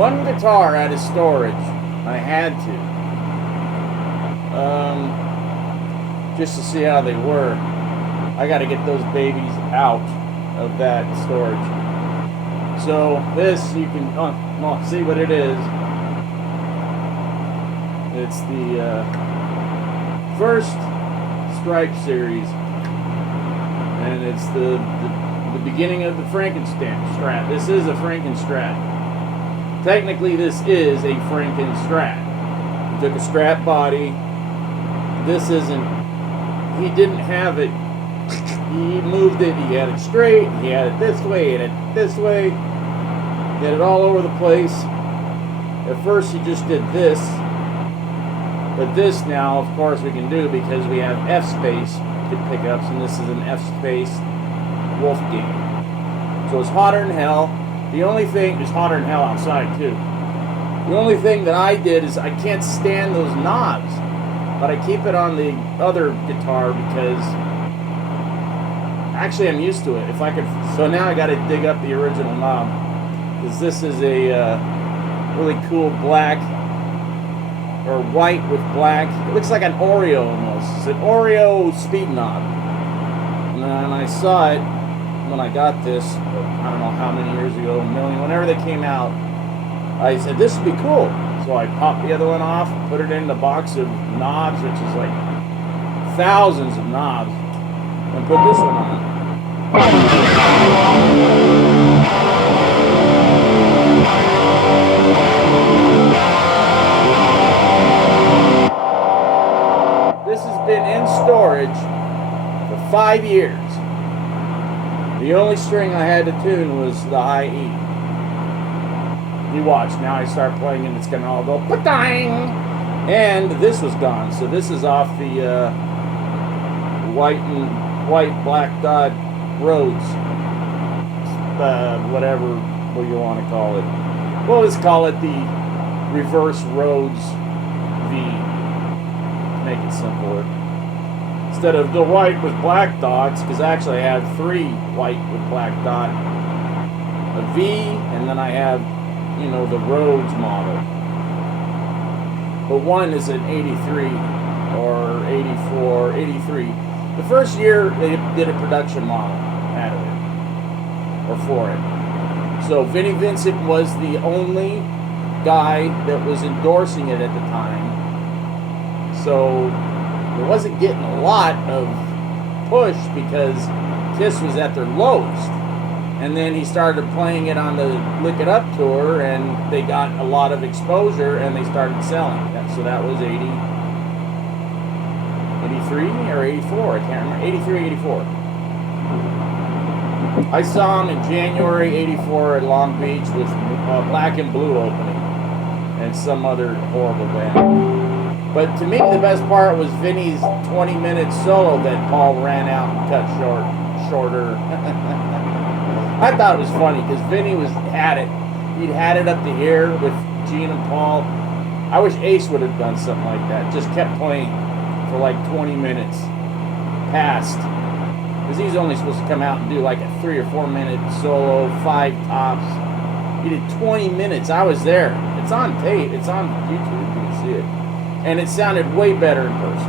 one guitar out of storage. I had to. Just to see how they were. I got to get those babies out of that storage. So this, you can see what it is. It's the first Stripe series, and it's the beginning of the Frankenstrat. This is a Frankenstrat. Technically, this is a Frankenstrat. He took a Strat body. This isn't. He didn't have it. He moved it. He had it straight. He had it this way. He had it this way. He had it all over the place. At first, he just did this. But this now, of course, we can do because we have F-space pickups, and this is an F-space Wolfgang. So it's hotter than hell. The only thing is hotter than hell outside too. The only thing that I did is I can't stand those knobs, but I keep it on the other guitar because actually I'm used to it. If I could, so now I got to dig up the original knob because this is a really cool black or white with black. It looks like an Oreo almost. It's an Oreo speed knob. And I saw it when I got this, I don't know how many years ago, a million, whenever they came out, I said, this would be cool. So I popped the other one off, put it in the box of knobs, which is like thousands of knobs, and put this one on. This has been in storage for 5 years. The only string I had to tune was the high E. You watch, now I start playing and it's gonna all go pa-dang! And this was gone, so this is off the white black dot Rhodes. Whatever you want to call it. Well, let's call it the reverse Rhodes V. Make it simpler. Instead of the white with black dots, because actually I have 3 white with black dot, a V, and then I have, the Rhodes model. But one is an 83 or 84, 83. The first year they did a production model out of it, or for it. So Vinnie Vincent was the only guy that was endorsing it at the time. So it wasn't getting a lot of push because Kiss was at their lowest. And then he started playing it on the Lick It Up tour, and they got a lot of exposure, and they started selling. So that was 83 or 84, I can't remember, 83, 84. I saw him in January 84 at Long Beach with Black and Blue opening, and some other horrible band. But to me, the best part was Vinny's 20-minute solo that Paul ran out and cut shorter. I thought it was funny because Vinny had it. He'd had it up to here with Gene and Paul. I wish Ace would have done something like that. Just kept playing for like 20 minutes past. Because he's only supposed to come out and do like a 3 or 4 minute solo, 5 tops. He did 20 minutes. I was there. It's on tape. It's on YouTube. You can see it. And it sounded way better in person.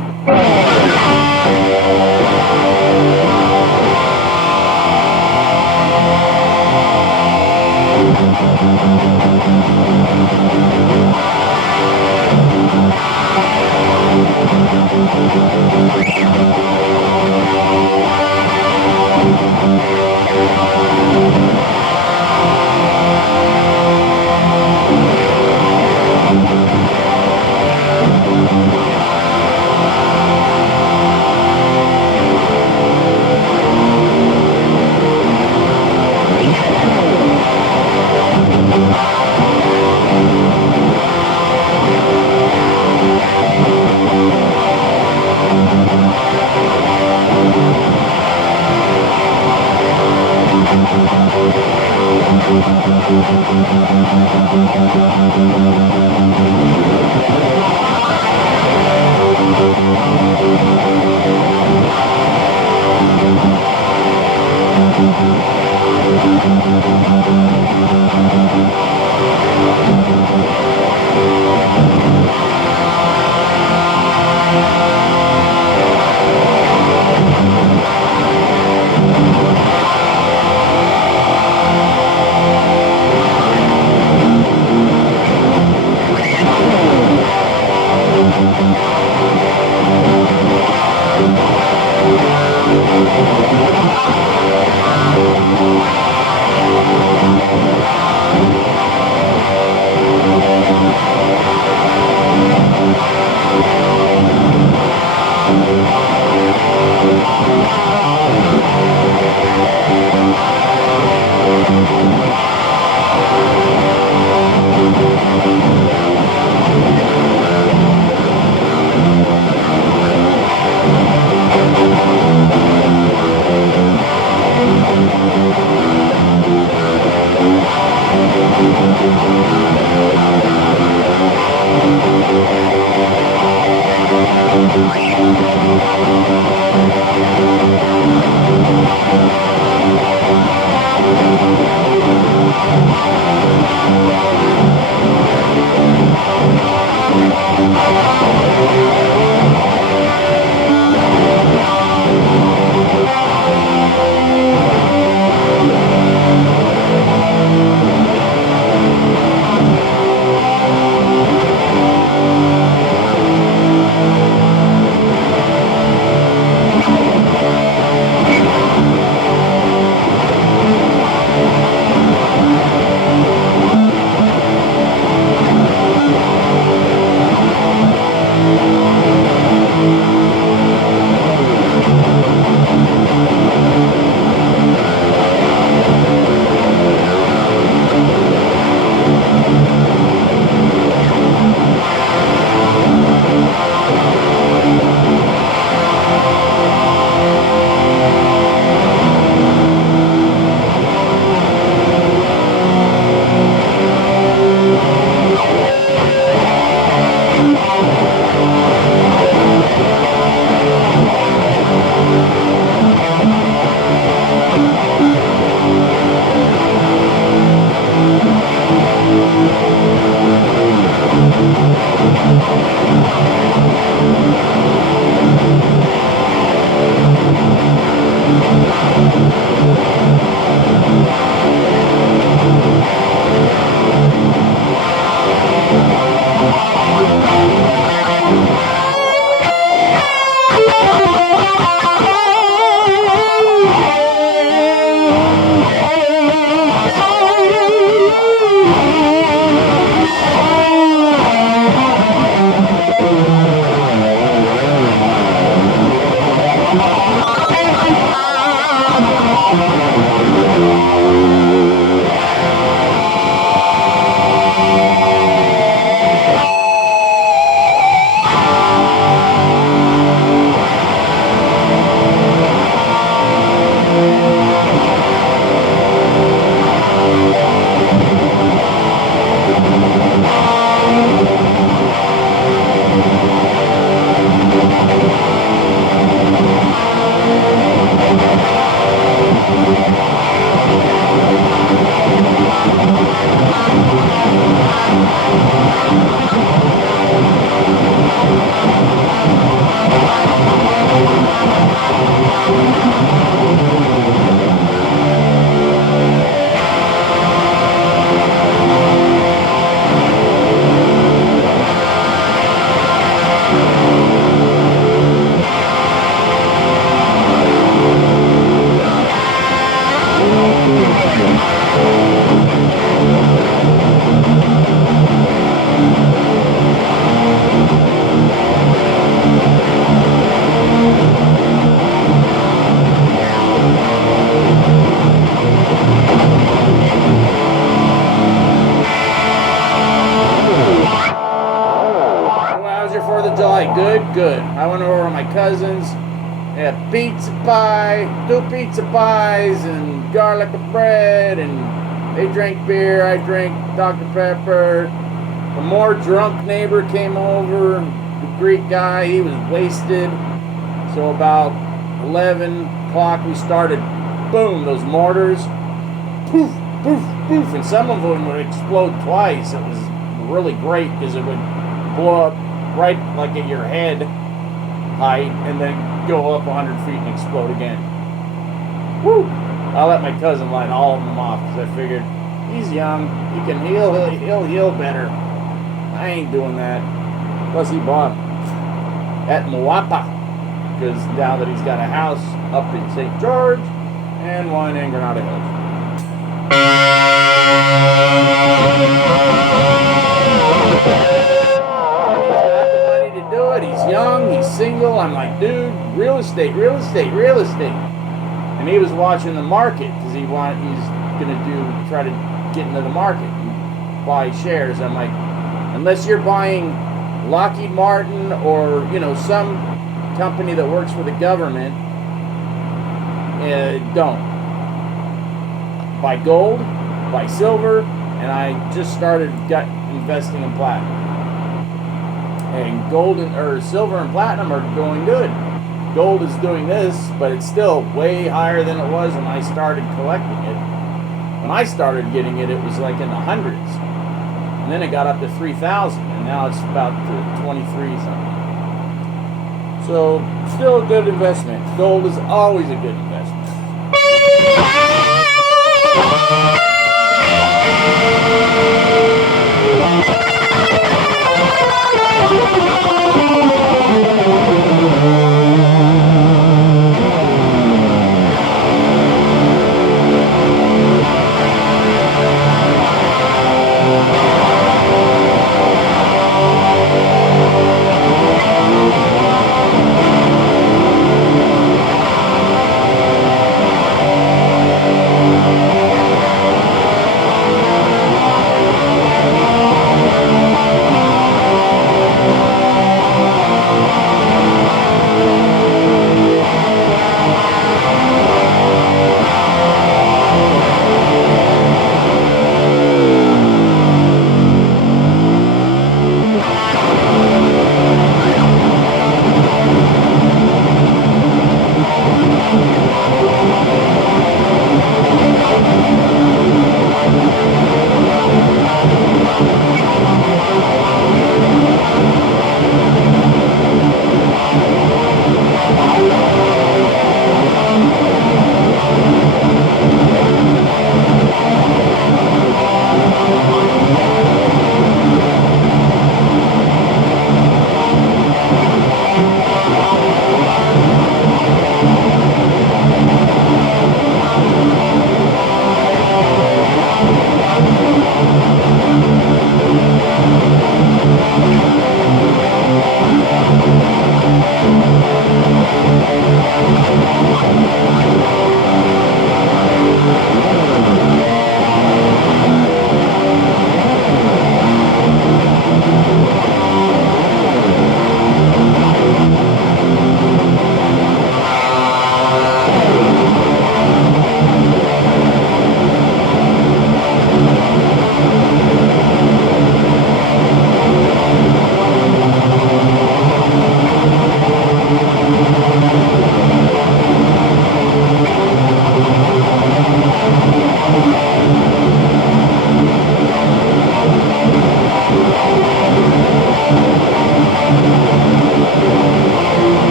Good. I went over to my cousins. They had pizza pie, 2 pizza pies, and garlic bread, and they drank beer. I drank Dr. Pepper. A more drunk neighbor came over, the Greek guy. He was wasted. So about 11 o'clock we started, boom, those mortars, poof, poof, poof, and some of them would explode twice. It was really great because it would blow up right like at your head height and then go up 100 feet and explode again. Woo! I let my cousin light all of them off because I figured he's young, he can he'll heal better. I ain't doing that. Plus he bought them at Moapa because now that he's got a house up in St. George and one in Granada Hills. He's young, he's single. I'm like, dude, real estate. And he was watching the market because he's gonna try to get into the market and buy shares. I'm like, unless you're buying Lockheed Martin or some company that works for the government, don't. Buy gold, buy silver, and I just got investing in platinum. And silver and platinum are going good. Gold is doing this, but it's still way higher than it was when I started collecting it. When I started getting it, it was like in the hundreds. And then it got up to 3,000, and now it's about 23 something. So, still a good investment. Gold is always a good investment.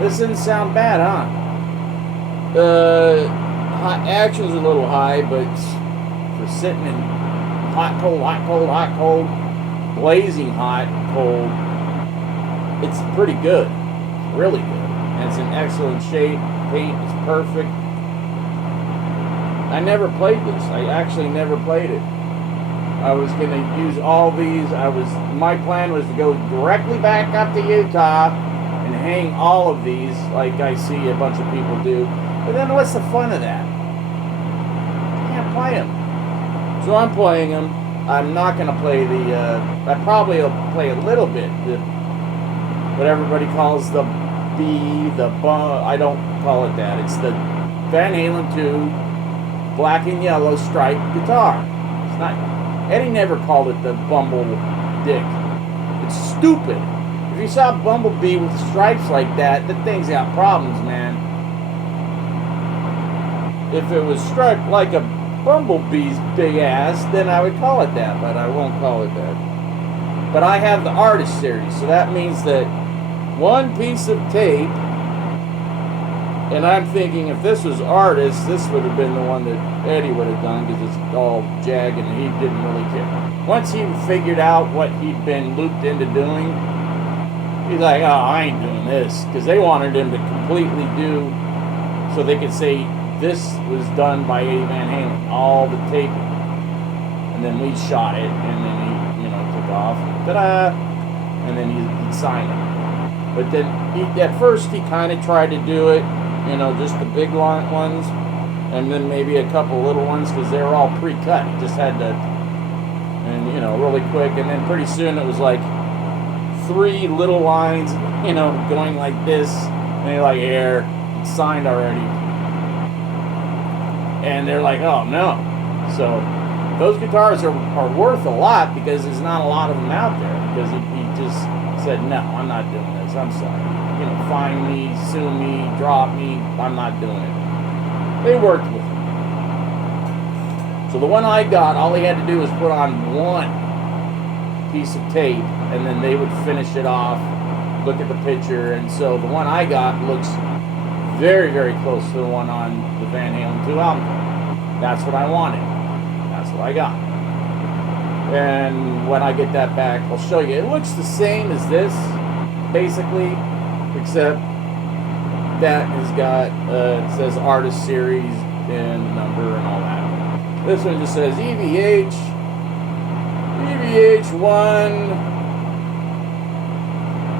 This didn't sound bad, huh? Action's a little high, but for sitting in hot, cold, hot, cold, hot, cold, blazing hot, cold, it's pretty good. Really good. And it's in excellent shape. Paint is perfect. I never played this. I actually never played it. I was going to use all these. My plan was to go directly back up to Utah and hang all of these like I see a bunch of people do. But then what's the fun of that? I can't play them. So I'm playing them. I'm not going to play I probably will play a little bit. What everybody calls the I don't call it that. It's the Van Halen 2 black and yellow striped guitar. It's not. Eddie never called it the Bumble Dick. It's stupid. If you saw Bumblebee with stripes like that, the thing's got problems, man. If it was striped like a Bumblebee's big ass, then I would call it that, but I won't call it that. But I have the artist series, so that means that one piece of tape, and I'm thinking if this was artist, this would have been the one that Eddie would have done because it's all jagged and he didn't really care. Once he figured out what he'd been looped into doing, he's like, oh, I ain't doing this. Because they wanted him to completely do, so they could say this was done by Eddie Van Halen, all the taping. And then we shot it, and then he, took off, ta-da, and then he'd sign it. But then, at first, he kind of tried to do it, just the big ones, and then maybe a couple little ones, because they were all pre-cut. He just had to, and, really quick, and then pretty soon it was like 3 little lines, going like this, and they're like, here, it's signed already. And they're like, oh, no. So, those guitars are worth a lot because there's not a lot of them out there. Because he just said, no, I'm not doing this. I'm sorry. Fine me, sue me, drop me. I'm not doing it. They worked with him. So the one I got, all he had to do was put on one piece of tape, and then they would finish it off, look at the picture. And so the one I got looks very, very close to the one on the Van Halen 2 album. That's what I wanted. That's what I got. And when I get that back, I'll show you. It looks the same as this, basically, except that has got, it says artist series and the number and all that. This one just says EVH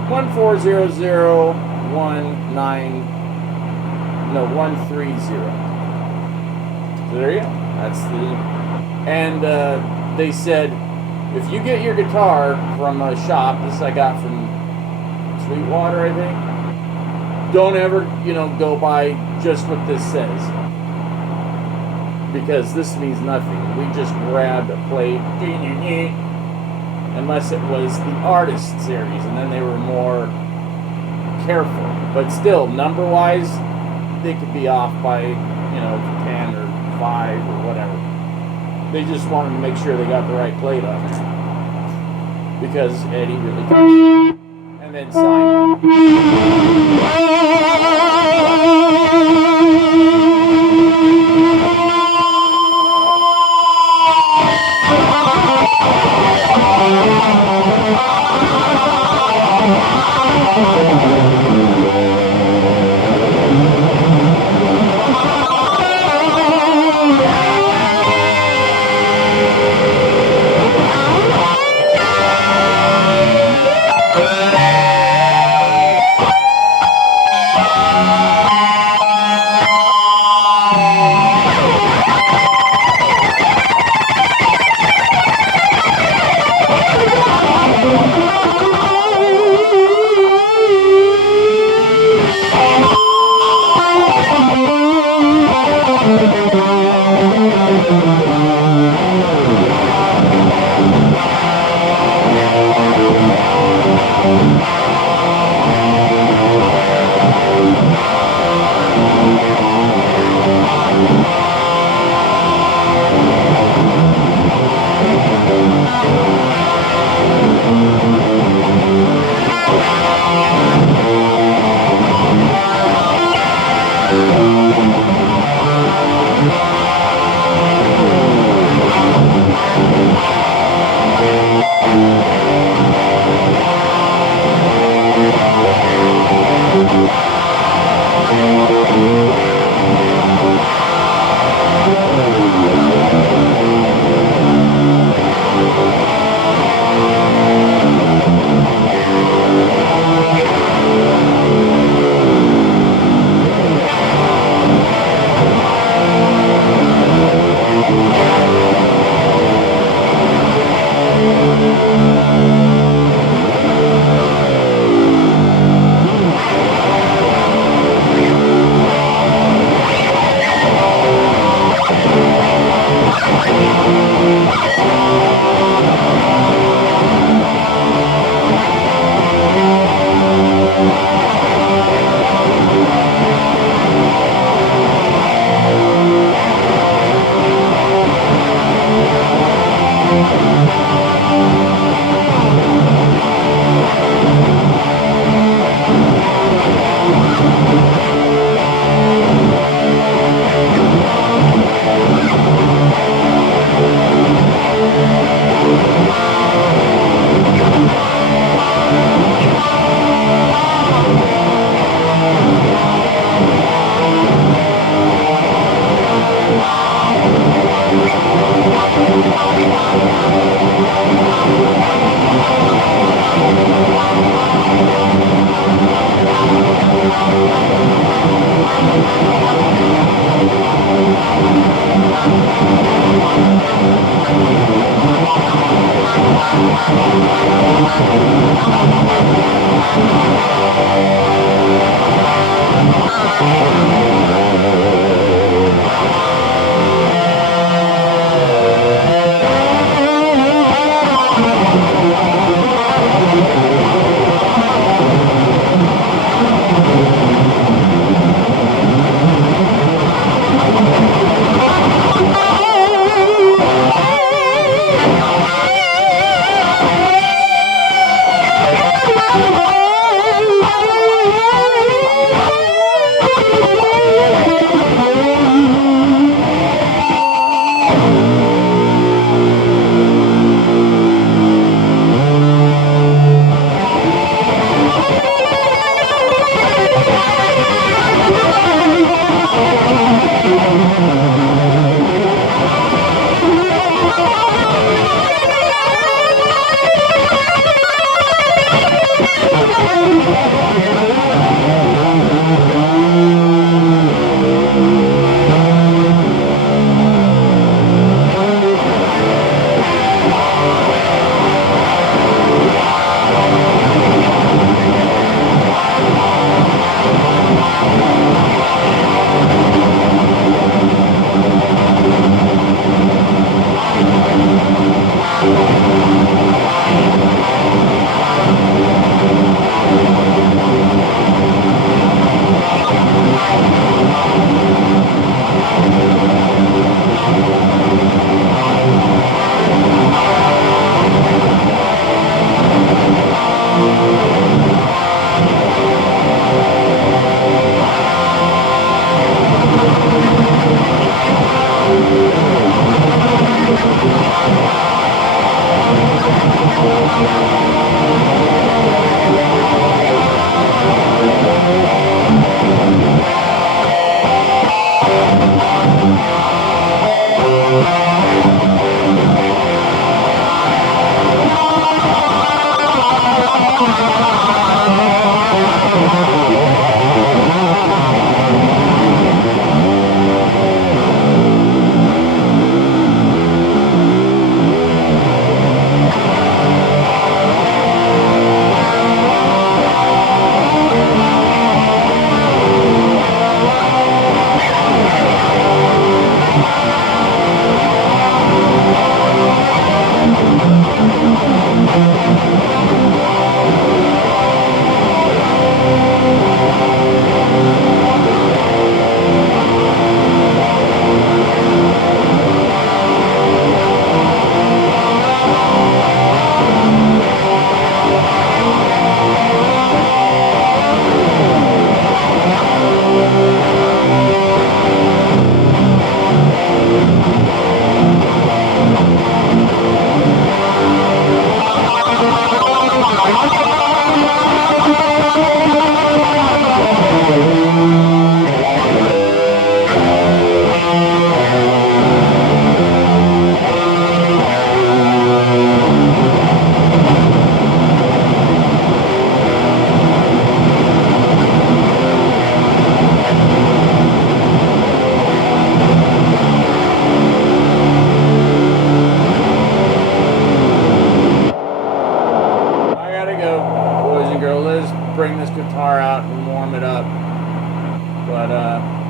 1300130. So there you go. That's the, and they said, if you get your guitar from a shop, this I got from Sweetwater, I think, don't ever, go by just what this says. Because this means nothing. We just grabbed a plate, unless it was the artist series, and then they were more careful. But still, number-wise, they could be off by, 10 or 5 or whatever. They just wanted to make sure they got the right plate on there. Because Eddie really touched. And then signed.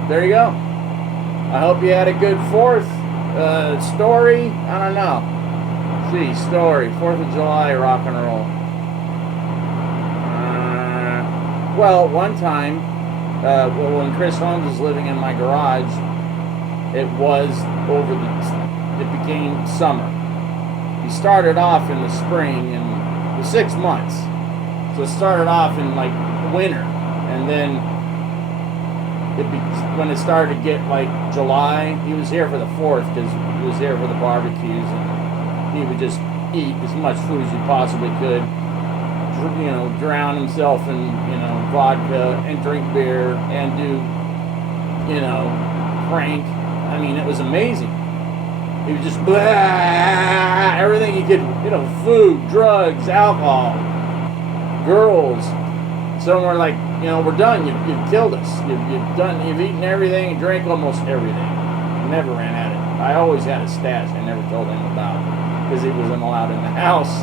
There you go. I hope you had a good 4th. Story, I don't know. Gee, story, 4th of July rock and roll. Well, one time, when Chris Holmes was living in my garage, it became summer. He started off in the spring and the 6 months. So it started off in like winter, and then when it started to get like July, he was here for the 4th because he was here for the barbecues, and he would just eat as much food as he possibly could, you know, drown himself in, you know, vodka and drink beer and do, you know, crank. I mean, it was amazing. He was just everything he could, you know, food, drugs, alcohol, girls. So we're like, you know, we're done. You've killed us. You've eaten everything and drank almost everything. You never ran out of it. I always had a stash I never told him about. because he wasn't allowed in the house.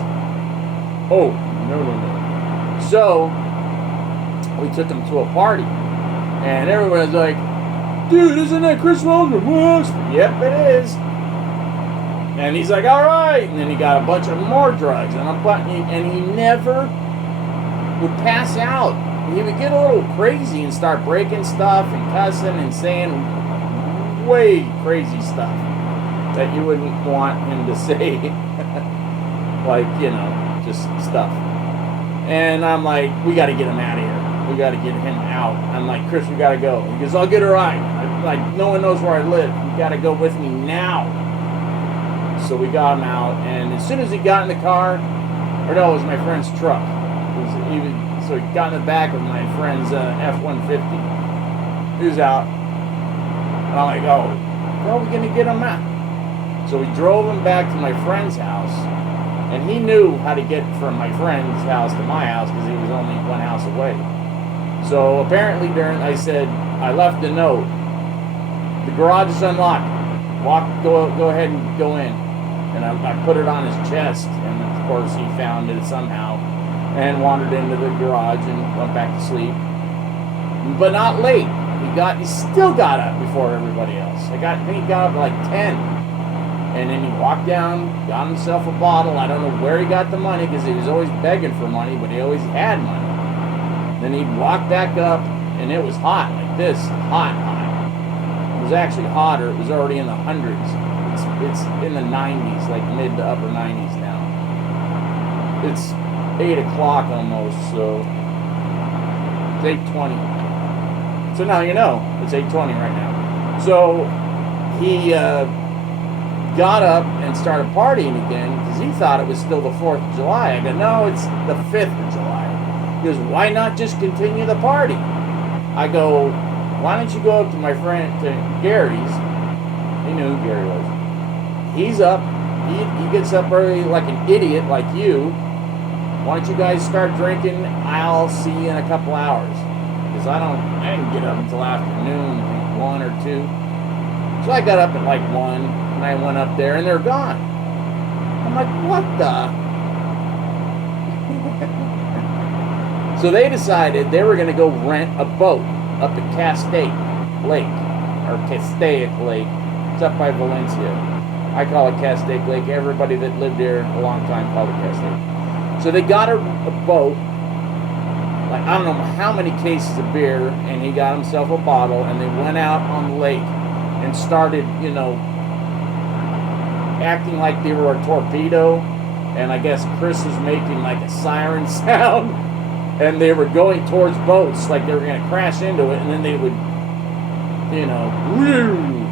Oh, no. So, we took him to a party. And everyone was like, dude, isn't that Chris Holmes from Wasp? Yep, it is. And he's like, all right. And then he got a bunch of more drugs. And he never would pass out. He would get a little crazy and start breaking stuff and cussing and saying way crazy stuff that you wouldn't want him to say. Like, you know, just stuff. And I'm like, we got to get him out of here. We got to get him out. I'm like, Chris, we got to go. He goes, I'll get a ride. I'm like, no one knows where I live. You got to go with me now. So we got him out. And as soon as he got in the car, or no, it was my friend's truck. So he got in the back of my friend's F-150. He was out. And I'm like, oh, how are we going to get him out? So we drove him back to my friend's house. And he knew how to get from my friend's house to my house because he was only one house away. So apparently I said, I left a note. The garage is unlocked. Go ahead and go in. And I put it on his chest. And of course he found it somehow and wandered into the garage and went back to sleep. But not late. He still got up before everybody else. I think he got up at like 10. And then he walked down, got himself a bottle. I don't know where he got the money because he was always begging for money, but he always had money. Then he'd walk back up, and it was hot, like this, hot. It was actually hotter. It was already in the hundreds. It's in the 90s, like mid to upper 90s now. It's 8 o'clock almost, so it's 8:20. So now you know, it's 8:20 right now. So he got up and started partying again because he thought it was still the 4th of July. I go, no, it's the 5th of July. He goes, why not just continue the party? I go, why don't you go up to my friend, to Gary's? He knew who Gary was. He's up. He gets up early like an idiot like you. Why don't you guys start drinking? I'll see you in a couple hours. Because I didn't get up until afternoon, I think 1 or 2. So I got up at like 1. And I went up there, and they're gone. I'm like, what the? So they decided they were going to go rent a boat up at Castaic Lake, or Castaic Lake. It's up by Valencia. I call it Castaic Lake. Everybody that lived there a long time called it Castaic. So they got a boat, like I don't know how many cases of beer, and he got himself a bottle, and they went out on the lake and started, you know, acting like they were a torpedo, and I guess Chris was making like a siren sound, and they were going towards boats like they were going to crash into it, and then they would, you know, whoo.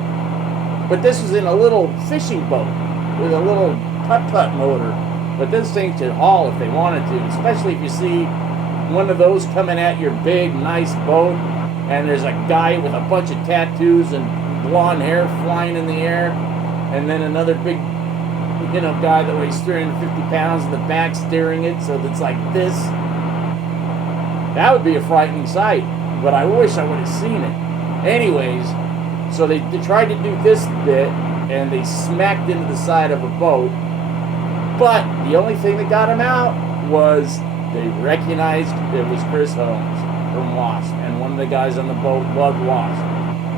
But this was in a little fishing boat with a little putt-putt motor, but this thing could haul if they wanted to, especially if you see one of those coming at your big, nice boat, and there's a guy with a bunch of tattoos and blonde hair flying in the air, and then another big, you know, guy that weighs 350 pounds in the back steering it, so that's like this. That would be a frightening sight, but I wish I would have seen it. Anyways, so they tried to do this bit, and they smacked into the side of a boat, but the only thing that got them out was they recognized it was Chris Holmes from Wasp, and one of the guys on the boat loved Wasp.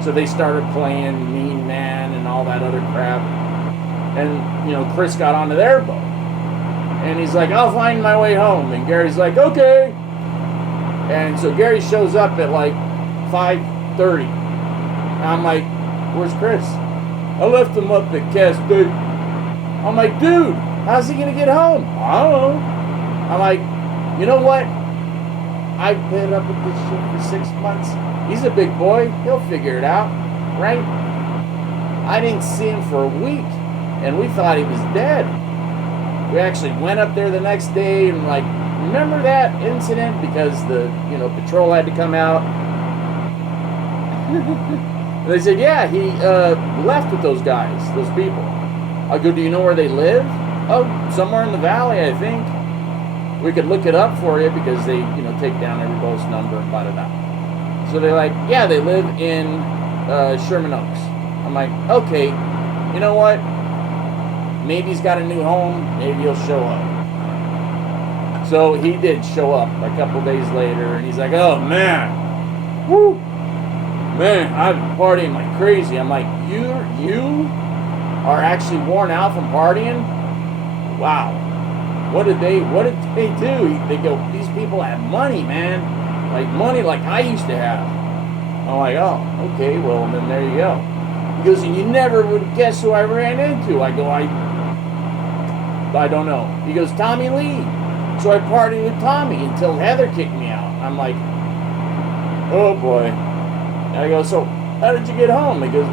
So they started playing Mean Man and all that other crap. And, you know, Chris got onto their boat. And he's like, I'll find my way home. And Gary's like, okay. And so Gary shows up at like 5:30. And I'm like, where's Chris? I left him up at Castaic. I'm like, dude, how's he going to get home? I don't know. I'm like, you know what? I've been up with this shit for 6 months. He's a big boy. He'll figure it out, right? I didn't see him for a week, and we thought he was dead. We actually went up there the next day and, like, remember that incident? Because the, you know, patrol had to come out. They said, yeah, he left with those guys, those people. I go, do you know where they live? Oh, somewhere in the valley, I think. We could look it up for you because they, you know, take down every boat's number and blah-da-da. So they're like, yeah, they live in Sherman Oaks. I'm like, okay, you know what? maybe he's got a new home, maybe he'll show up. So he did show up a couple days later, and he's like, oh man, whoo, man, I've been partying like crazy. I'm like, you are actually worn out from partying? Wow. What did they do? They go, these people have money, man. Like money like I used to have. I'm like, oh, okay, well then there you go. He goes, and you never would guess who I ran into. I go, I don't know. He goes, Tommy Lee. So I partied with Tommy until Heather kicked me out. I'm like, oh boy. And I go, so how did you get home? He goes,